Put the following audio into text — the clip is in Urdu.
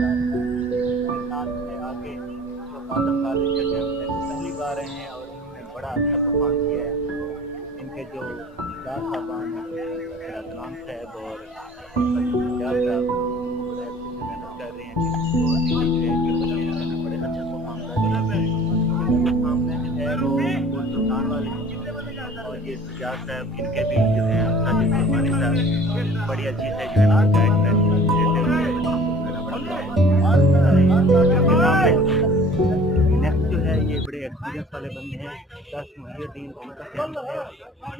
ساتھ میں آگے جو قاسم کالج کے کیمپ میں پہلی بار رہے ہیں اور انہوں نے بڑا اچھا پرفارم کیا ہے. ان کے جو استاد صاحبان ہیں ڈاکٹر عدنان صاحب اور سجاد صاحب جو ہے پوری محنت کر رہے ہیں کہ اور ٹیچر جو ہے ان کے بچے جو ہے نا بڑے اچھا پرفارم کر رہے ہیں. ان کے سامنے جو ہے وہ سلطان والے اور یہ سجاد صاحب ان کے بھی جو ہے ساجد قربانی صاحب بڑی اچھی سے جو ہے نا وہ گائیڈنس دیتے ہوئے بچوں کو جو ہے نا پڑھا رہے ہیں. ان کے سامنے نیکسٹ جو ہے یہ بڑے ایکسپیرینس والے بندے ہیں. 10 محی الدین ان کا کیمپ ہے.